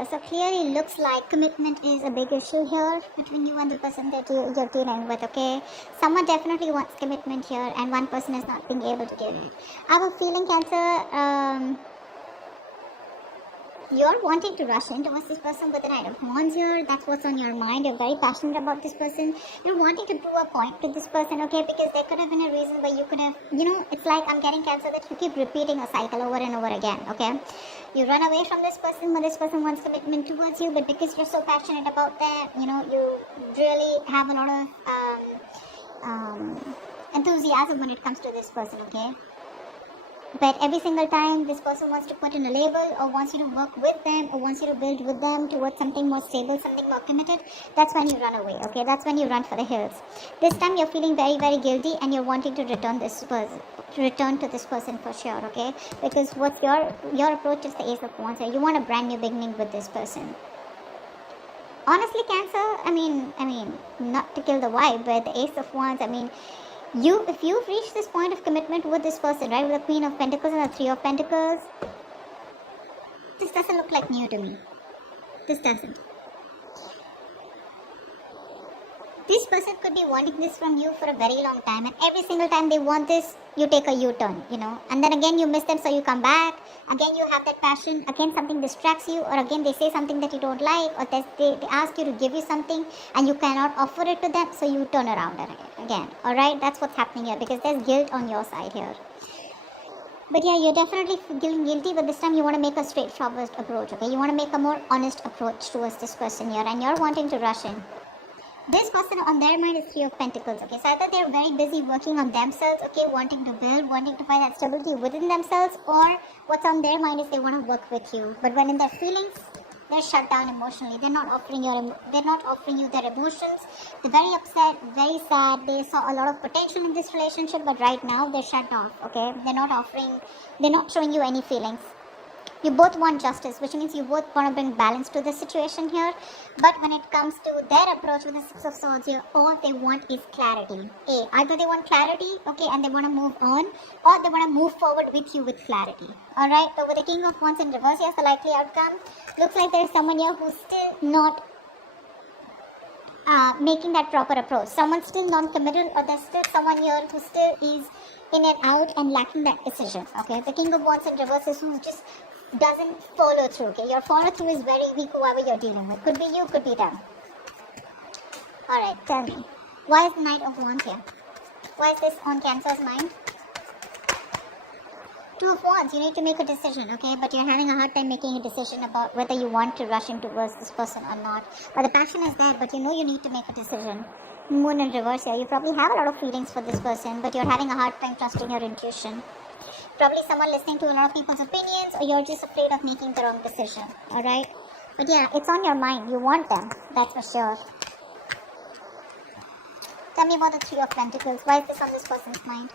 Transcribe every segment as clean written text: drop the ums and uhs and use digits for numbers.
Cancer. So clearly looks like commitment is a big issue here between you and the person that you're dealing with, okay? Someone definitely wants commitment here and one person is not being able to give it. I have a feeling, Cancer, you're wanting to rush in towards this person with the Knight of Wands here. That's what's on your mind. You're very passionate about this person. You're wanting to prove a point to this person, okay? Because there could have been a reason why you could have, it's like I'm getting Cancer that you keep repeating a cycle over and over again, okay? You run away from this person when this person wants commitment towards you, but because you're so passionate about that, you really have a lot of enthusiasm when it comes to this person, okay? But every single time this person wants to put in a label or wants you to work with them or wants you to build with them towards something more stable, something more committed, that's when you run away, okay? That's when you run for the hills. This time you're feeling very, very guilty and you're wanting to return to this person for sure, okay? Because what's your approach is the Ace of Wands. You want a brand new beginning with this person. Honestly, Cancer, I mean, not to kill the vibe, but the Ace of Wands, if you've reached this point of commitment with this person, right, with the Queen of Pentacles and the Three of Pentacles, this doesn't look like new to me. This doesn't. This person could be wanting this from you for a very long time, and every single time they want this, you take a U-turn, and then again you miss them, so you come back. Again you have that passion, again something distracts you, or again they say something that you don't like, or they ask you to give you something and you cannot offer it to them, so you turn around again. Alright, that's what's happening here, because there's guilt on your side here. But yeah, you're definitely feeling guilty, but this time you want to make a straightforward approach, okay? You want to make a more honest approach towards this person here, and you're wanting to rush in. This person on their mind is Three of Pentacles, okay? So either they're very busy working on themselves, okay, wanting to build, wanting to find that stability within themselves, or what's on their mind is they want to work with you. But when in their feelings, they're shut down emotionally. They're not offering you their emotions. They're very upset, very sad. They saw a lot of potential in this relationship, but right now they're shut off, okay? They're not showing you any feelings. You both want justice, which means you both want to bring balance to the situation here. But when it comes to their approach with the Six of Swords here, all they want is clarity. Either they want clarity, okay, and they want to move on, or they want to move forward with you with clarity. Alright, so with the King of Wands in reverse, here's the likely outcome. Looks like there's someone here who's still not making that proper approach. Someone's still non-committal, or there's still someone here who still is in and out and lacking that decision, okay? The King of Wands in reverse is who just doesn't follow through, okay? Your follow through is very weak, whoever you're dealing with. Could be you, could be them. Alright, tell me. Why is the Knight of Wands here? Why is this on Cancer's mind? Two of Wands, you need to make a decision, okay? But you're having a hard time making a decision about whether you want to rush in towards this person or not. But the passion is there, but you need to make a decision. Moon in reverse here. You probably have a lot of feelings for this person, but you're having a hard time trusting your intuition. Probably someone listening to a lot of people's opinions, or you're just afraid of making the wrong decision. Alright? But yeah, it's on your mind. You want them. That's for sure. Tell me about the Three of Pentacles. Why is this on this person's mind?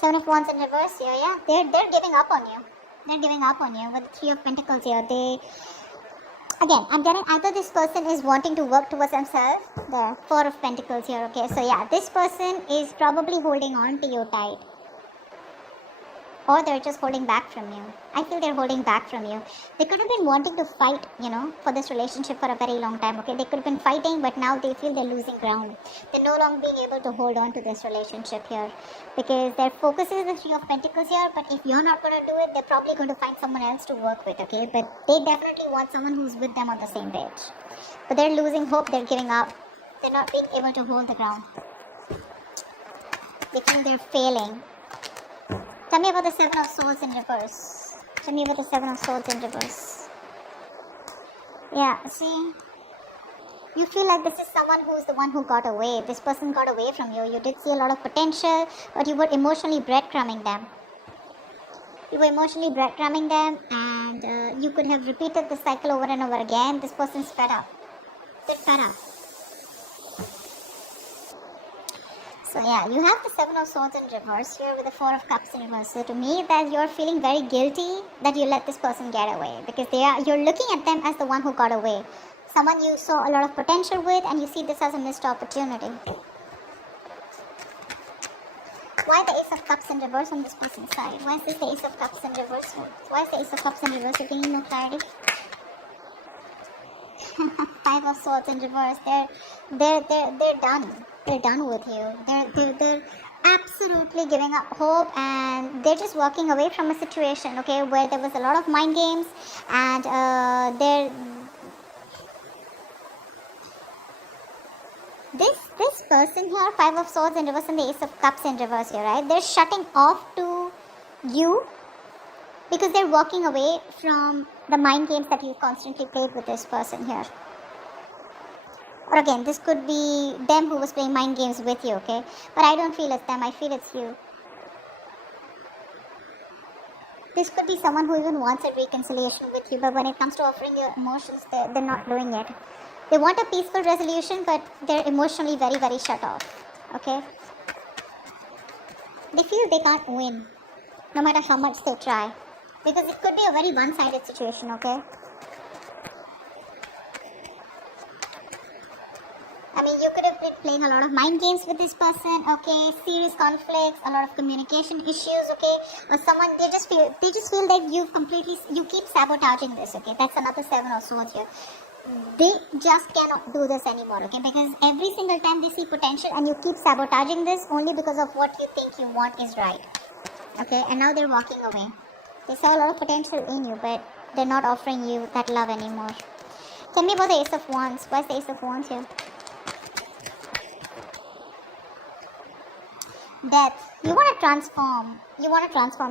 Seven of Wands in reverse here, yeah. They're giving up on you. They're giving up on you with the Three of Pentacles here. Again, I'm getting either this person is wanting to work towards themselves. The Four of Pentacles here, okay? So yeah, this person is probably holding on to you tight. Or they're just holding back from you. I feel they're holding back from you. They could have been wanting to fight, for this relationship for a very long time, okay? They could have been fighting, but now they feel they're losing ground. They're no longer being able to hold on to this relationship here. Because their focus is the Three of Pentacles here, but if you're not going to do it, they're probably going to find someone else to work with, okay? But they definitely want someone who's with them on the same page. But they're losing hope, they're giving up. They're not being able to hold the ground. They think they're failing. Tell me about the Seven of Swords in reverse. Tell me about the Seven of Swords in reverse. Yeah, see? You feel like this is someone who's the one who got away. This person got away from you. You did see a lot of potential, but you were emotionally breadcrumbing them. And you could have repeated the cycle over and over again. This person's fed up. They're fed up. So yeah, you have the Seven of Swords in reverse here with the Four of Cups in reverse. So to me, that you're feeling very guilty that you let this person get away, because you're looking at them as the one who got away. Someone you saw a lot of potential with, and you see this as a missed opportunity. Why the Ace of Cups in reverse on this person's side? Why is this the Ace of Cups in reverse? Why is the Ace of Cups in reverse? You need no clarity. Five of Swords in reverse. They're done. They're done with you. They're absolutely giving up hope, and they're just walking away from a situation, okay, where there was a lot of mind games, and this person here, Five of Swords in reverse and the Ace of Cups in reverse here, right? They're shutting off to you because they're walking away from the mind games that you constantly played with this person here. Or again, this could be them who was playing mind games with you, okay? But I don't feel it's them, I feel it's you. This could be someone who even wants a reconciliation with you, but when it comes to offering your emotions, they're not doing it. They want a peaceful resolution, but they're emotionally very, very shut off, okay? They feel they can't win, no matter how much they try. Because it could be a very one-sided situation, okay? I mean, you could have been playing a lot of mind games with this person, okay? Serious conflicts, a lot of communication issues, okay? Or someone, they just feel that you keep sabotaging this, okay? That's another Seven of Swords here. They just cannot do this anymore, okay? Because every single time they see potential and you keep sabotaging this only because of what you think you want is right, okay? And now they're walking away. They saw a lot of potential in you, but they're not offering you that love anymore. Tell me about the Ace of Wands. Why is the Ace of Wands here? Death. You want to transform.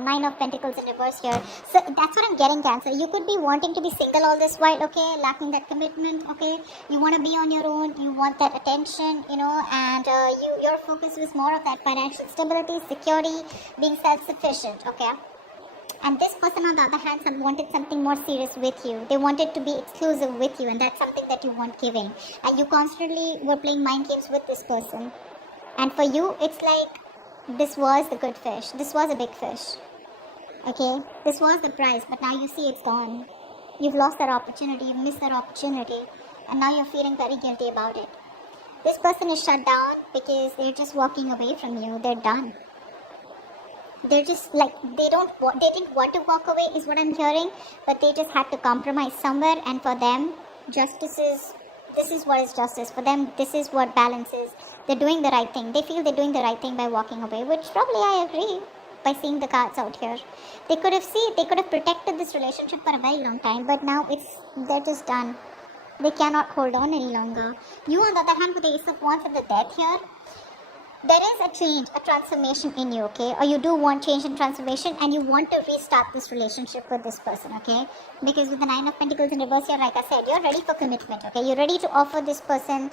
Nine of Pentacles in reverse here. So that's what I'm getting, Cancer. You could be wanting to be single all this while, okay? Lacking that commitment, okay? You want to be on your own. You want that attention, you know, and your focus was more of that financial stability, security, being self-sufficient, okay? And this person, on the other hand, wanted something more serious with you. They wanted to be exclusive with you, and that's something that you weren't giving. And you constantly were playing mind games with this person. And for you, it's like, this was the good fish. This was a big fish. Okay? This was the prize, but now you see it's gone. You've lost that opportunity. You've missed that opportunity. And now you're feeling very guilty about it. This person is shut down because they're just walking away from you. They're done. They're just like, they didn't want to walk away is what I'm hearing, but they just had to compromise somewhere, and for them, this is what is justice. For them, this is what balance is. They're doing the right thing. They feel they're doing the right thing by walking away, which probably I agree by seeing the cards out here. They could have protected this relationship for a very long time, but now they're just done. They cannot hold on any longer. You, on the other hand, with the Ace of Wands and the Death here, there is a change, a transformation in you, okay? Or you do want change and transformation, and you want to restart this relationship with this person, okay? Because with the Nine of Pentacles in reverse here, like I said, you're ready for commitment, okay? You're ready to offer this person,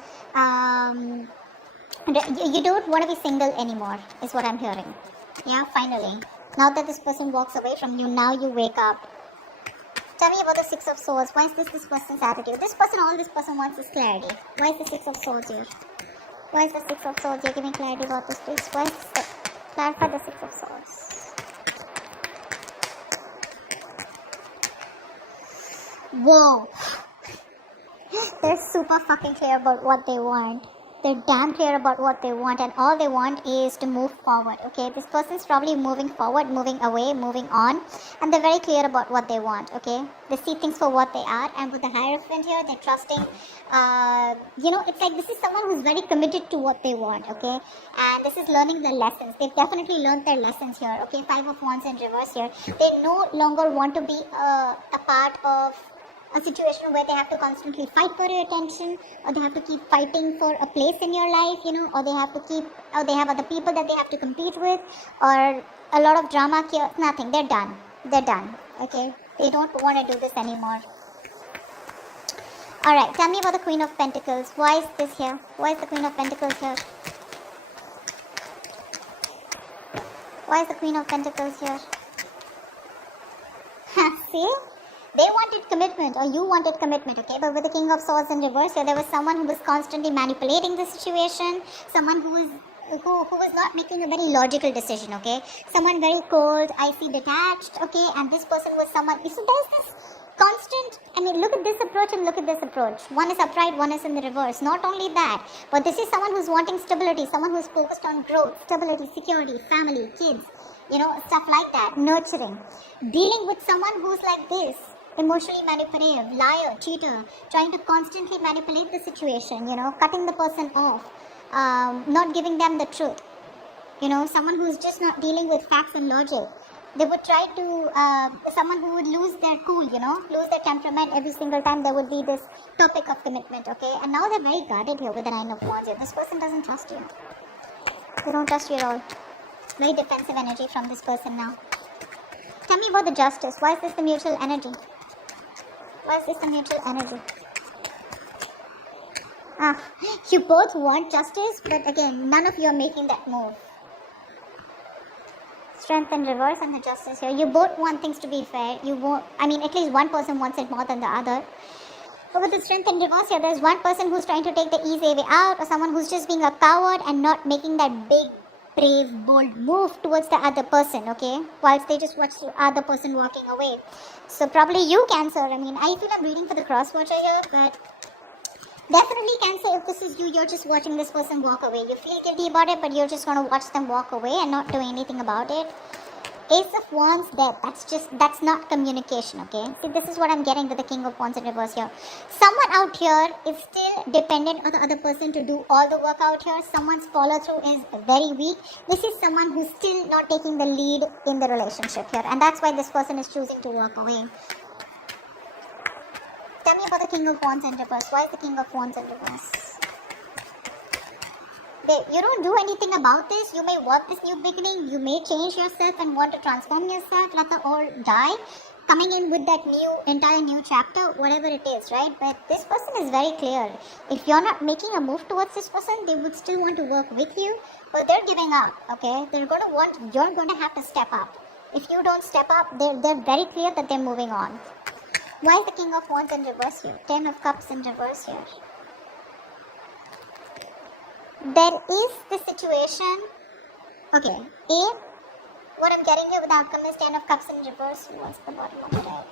you don't want to be single anymore, is what I'm hearing. Yeah, finally. Now that this person walks away from you, now you wake up. Tell me about the Six of Swords. Why is this person's attitude? All this person wants is clarity. Why is the Six of Swords here? Why is the Six of Swords here? Give me clarity about this, please. Why is this? Clarify the Six of Swords. Whoa. They're super fucking clear about what they want. They're damn clear about what they want, and all they want is to move forward, okay? This person's probably moving forward, moving away, moving on, and they're very clear about what they want, okay? They see things for what they are, and with the Hierophant here, they're trusting, it's like this is someone who's very committed to what they want, okay? And this is learning their lessons. They've definitely learned their lessons here, okay? Five of Wands in reverse here. They no longer want to be a part of a situation where they have to constantly fight for your attention, or they have to keep fighting for a place in your life, or they have other people that they have to compete with, or a lot of drama, chaos, nothing. They're done, okay? They don't want to do this anymore. Alright, tell me about the Queen of Pentacles. Why is this here? Why is the Queen of Pentacles here? Why is the Queen of Pentacles here? See? They wanted commitment, or you wanted commitment, okay? But with the King of Swords in reverse here, there was someone who was constantly manipulating the situation, someone who was who was not making a very logical decision, okay? Someone very cold, icy, detached, okay? And this person was someone, so there's this constant, I mean, look at this approach and look at this approach. One is upright, one is in the reverse. Not only that, but this is someone who's wanting stability, someone who's focused on growth, stability, security, family, kids, stuff like that, nurturing. Dealing with someone who's like this, emotionally manipulative, liar, cheater, trying to constantly manipulate the situation, cutting the person off, not giving them the truth. Someone who's just not dealing with facts and logic. They would try to, someone who would lose their cool, lose their temperament every single time there would be this topic of commitment, okay? And now they're very guarded here with the 9 of Wands here. This person doesn't trust you. They don't trust you at all. Very defensive energy from this person now. Tell me about the Justice. Why is this the mutual energy? Why is this the mutual energy? You both want justice, but again, none of you are making that move. Strength in reverse and the Justice here. You both want things to be fair. At least one person wants it more than the other. But with the Strength in reverse here, there's one person who's trying to take the easy way out, or someone who's just being a coward and not making that big, brave, bold move towards the other person, okay? Whilst they just watch the other person walking away. So probably you, Cancer. I feel I'm reading for the cross-watcher here, but definitely, Cancer, if this is you, you're just watching this person walk away. You feel guilty about it, but you're just going to watch them walk away and not do anything about it. Ace of Wands there, that's not communication, okay? See, this is what I'm getting with the King of Wands in reverse here. Someone out here is still dependent on the other person to do all the work out here. Someone's follow-through is very weak. This is someone who's still not taking the lead in the relationship here. And that's why this person is choosing to walk away. Tell me about the King of Wands in reverse. Why is the King of Wands in reverse? You don't do anything about this. You may want this new beginning. You may change yourself and want to transform yourself. Let the old die. Coming in with that entire new chapter, whatever it is, right? But this person is very clear. If you're not making a move towards this person, they would still want to work with you. But they're giving up, okay? You're going to have to step up. If you don't step up, they're very clear that they're moving on. Why is the King of Wands in reverse here? 10 of Cups in reverse here. There is the situation. Okay. What I'm getting here with the outcome is 10 of Cups in reverse. What's the bottom of the deck?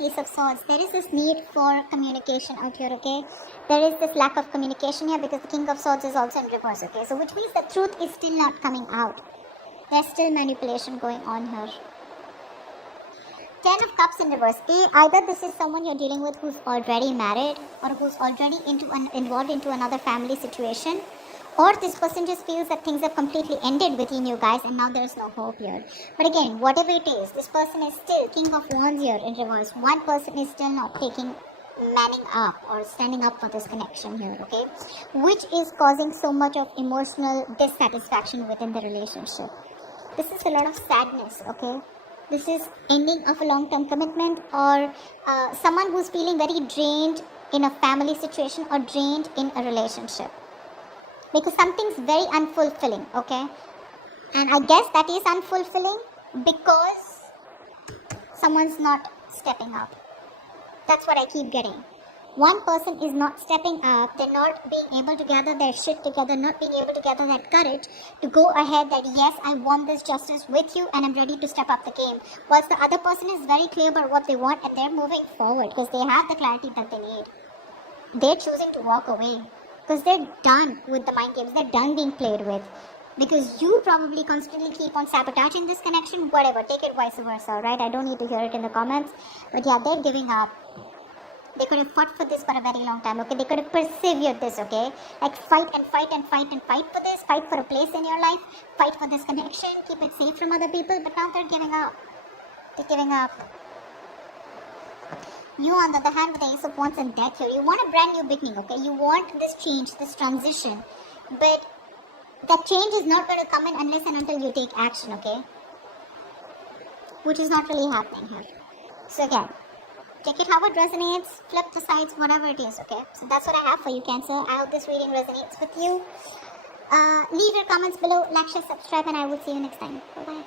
Ace of Swords. There is this need for communication out here, okay? There is this lack of communication here because the King of Swords is also in reverse, okay? So which means the truth is still not coming out. There's still manipulation going on here. 10 of Cups in reverse. Either this is someone you're dealing with who's already married or who's already involved into another family situation, or this person just feels that things have completely ended between you guys and now there's no hope here. But again, whatever it is, this person is still King of Wands here in reverse. One person is still not manning up or standing up for this connection here, okay? Which is causing so much of emotional dissatisfaction within the relationship. This is a lot of sadness, okay? This is ending of a long-term commitment, or someone who's feeling very drained in a family situation or drained in a relationship. Because something's very unfulfilling, okay? And I guess that is unfulfilling because someone's not stepping up. That's what I keep getting. One person is not stepping up, they're not being able to gather their shit together, not being able to gather that courage to go ahead that yes, I want this justice with you and I'm ready to step up the game. Whilst the other person is very clear about what they want and they're moving forward because they have the clarity that they need. They're choosing to walk away because they're done with the mind games, they're done being played with. Because you probably constantly keep on sabotaging this connection, whatever, take it vice versa, right? I don't need to hear it in the comments. But yeah, they're giving up. They could have fought for this for a very long time, okay? They could have persevered this, okay? Like fight and fight and fight and fight for this. Fight for a place in your life. Fight for this connection. Keep it safe from other people. But now they're giving up. They're giving up. You, on the other hand, with the Ace of Wands and Death here, you want a brand new beginning, okay? You want this change, this transition. But that change is not going to come in unless and until you take action, okay? Which is not really happening here. So again, take it how it resonates, flip the sides, whatever it is, okay? So that's what I have for you, Cancer. I hope this reading resonates with you. Leave your comments below, like, share, subscribe, and I will see you next time. Bye-bye.